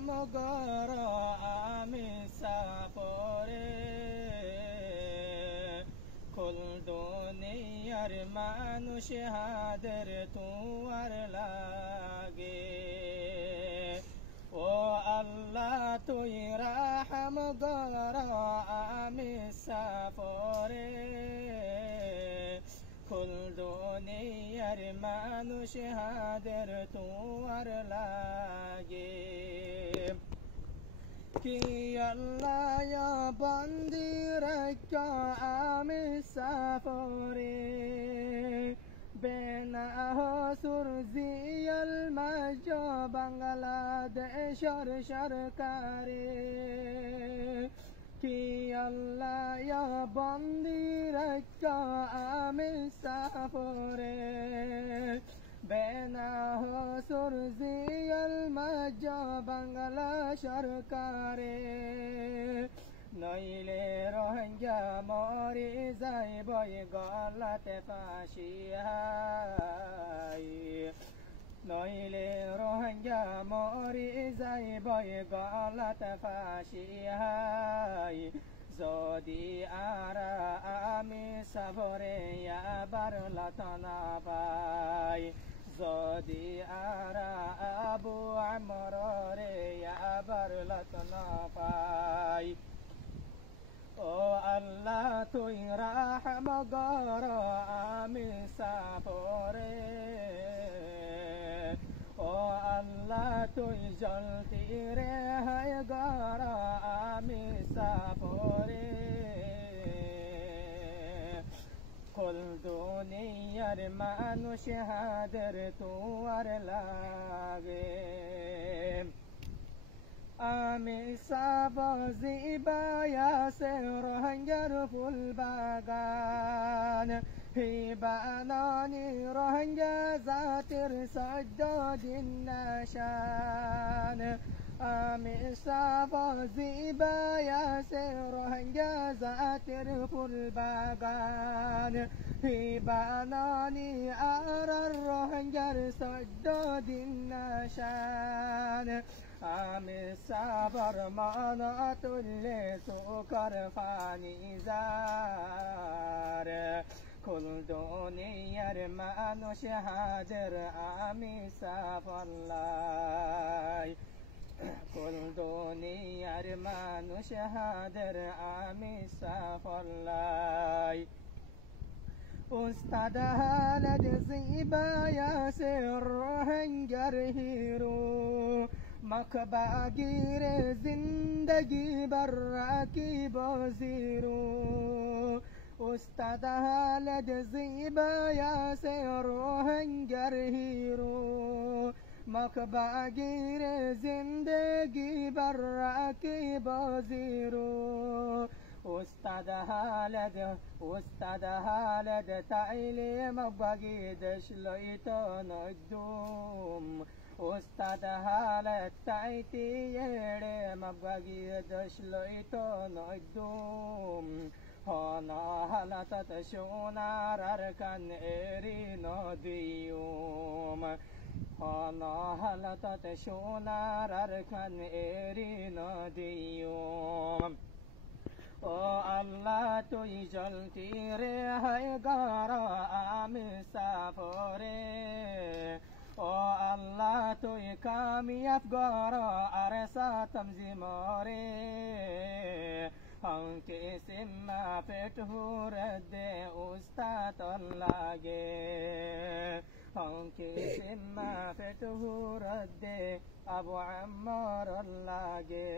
মগর আমি সাফরে কুল দুনিয়ার মানুষ হাদের তুয়ার লাগে ও আল্লাহ তুই রাহম গর আমি সাফরে কুল দুনিয়ার মানুষ হাদের তুয়ার লাগে কি আল্লাহ বন্দি রাখা আমি সাফরে বেনা সুরজিয়াল মাজ বাংলাদেশের সরকারে কি আল্লাহ বন্দি রাখা আমি সাফরে বেনা সুরজিয়াল মাজ বাংলা সরকারে নইলে রোহিঙ্গা মরি যাইব গলাতে ফাঁসি হাই নইলে রোহিঙ্গা মরি যাইব গলাতে ফাঁসি হাই যদি আরা আমি সাবরে আবার লতনা পাই যদি আরা আবু আমরে আবার লতনা পাই ও আল্লাহ তুই রাহম গর আমি সাফরে ও আল্লাহ তুই জলতি রে হায় গর আমি সাফরে কুল দুনিয়ার মানুষ হাদের তুয়ার লাগে আমি সাবজি বায়াসে রোহিঙ্গার ফুল বাগান হিবানানি রোহিঙ্গা জাতির সদ্দিন নাশান আমি সাবজি বায়াসে রোহিঙ্গা জাতির ফুল বাগান হিবানানি আর রোহিঙ্গার সদ্দিন নাশান আমি সাবর মানা তুল্লে সুকর ফানি জার কুল দুনিয়ার মানুষ হাজার আমি সাফল্লাই কুল দুনিয়ার মানুষ হাজার আমি সাফল্লাই উস্তাদ হালদ জিবা ইয়াসির রোহিঙ্গার হিরো مخباگیر زندگی براکی بازیرو استاد حالد زیبا یاسه روحنگر هیرو مخباگیر زندگی براکی بازیرو استاد حالد تعلیم بگیدش لیتان الدوم استاد حالت تایتی یړې مبغي دشلویتو نجوم هانا حالت شونار ارکن اری ندیوم هانا حالت شونار ارکن اری ندیوم او الله توی جلتی ره های گارا আমি সাফরে ও আল্লাহ তুই কামিয়াব গর আর সাতম জিমরে হংকে সিম্মা পেট হুরদে উস্তাদ লাগে হংকে সিম্মা পেট হুরদে আবু আম্মার লাগে